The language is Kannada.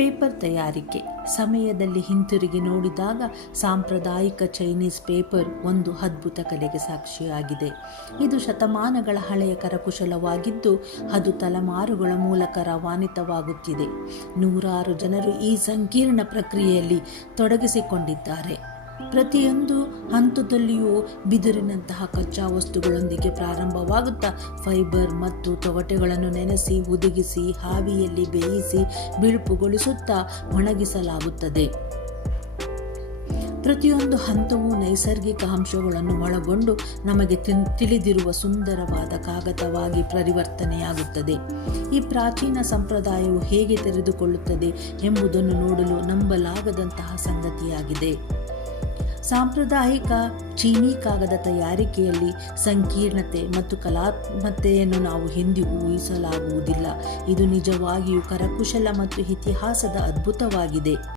ಪೇಪರ್ ತಯಾರಿಕೆ. ಸಮಯದಲ್ಲಿ ಹಿಂತಿರುಗಿ ನೋಡಿದಾಗ ಸಾಂಪ್ರದಾಯಿಕ ಚೈನೀಸ್ ಪೇಪರ್ ಒಂದು ಅದ್ಭುತ ಕಲೆಗೆ ಸಾಕ್ಷಿಯಾಗಿದೆ. ಇದು ಶತಮಾನಗಳ ಹಳೆಯ ಕರಕುಶಲವಾಗಿದ್ದು, ಅದು ತಲೆಮಾರುಗಳ ಮೂಲಕ ರವಾನಿತವಾಗುತ್ತಿದೆ. ನೂರಾರು ಜನರು ಈ ಸಂಕೀರ್ಣ ಪ್ರಕ್ರಿಯೆಯಲ್ಲಿ ತೊಡಗಿಸಿಕೊಂಡಿದ್ದಾರೆ. ಪ್ರತಿಯೊಂದು ಹಂತದಲ್ಲಿಯೂ ಬಿದಿರಿನಂತಹ ಕಚ್ಚಾ ವಸ್ತುಗಳೊಂದಿಗೆ ಪ್ರಾರಂಭವಾಗುತ್ತಾ ಫೈಬರ್ ಮತ್ತು ತೊಗಟೆಗಳನ್ನು ನೆನೆಸಿ ಹುದುಗಿಸಿ ಹಾವಿಯಲ್ಲಿ ಬೇಯಿಸಿ ಬಿಳುಪುಗೊಳಿಸುತ್ತಾ ಒಣಗಿಸಲಾಗುತ್ತದೆ. ಪ್ರತಿಯೊಂದು ಹಂತವೂ ನೈಸರ್ಗಿಕ ಅಂಶಗಳನ್ನು ಒಳಗೊಂಡು ನಮಗೆ ತಿಳಿದಿರುವ ಸುಂದರವಾದ ಕಾಗದವಾಗಿ ಪರಿವರ್ತನೆಯಾಗುತ್ತದೆ. ಈ ಪ್ರಾಚೀನ ಸಂಪ್ರದಾಯವು ಹೇಗೆ ತೆರೆದುಕೊಳ್ಳುತ್ತದೆ ಎಂಬುದನ್ನು ನೋಡಲು ನಂಬಲಾಗದಂತಹ ಸಂಗತಿಯಾಗಿದೆ. ಸಾಂಪ್ರದಾಯಿಕ ಚೀನಿ ಕಾಗದ ತಯಾರಿಕೆಯಲ್ಲಿ ಸಂಕೀರ್ಣತೆ ಮತ್ತು ಕಲಾತ್ಮತೆಯನ್ನು ನಾವು ಹಿಂದಿ ಊಹಿಸಲಾಗುವುದಿಲ್ಲ. ಇದು ನಿಜವಾಗಿಯೂ ಕರಕುಶಲ ಮತ್ತು ಇತಿಹಾಸದ ಅದ್ಭುತವಾಗಿದೆ.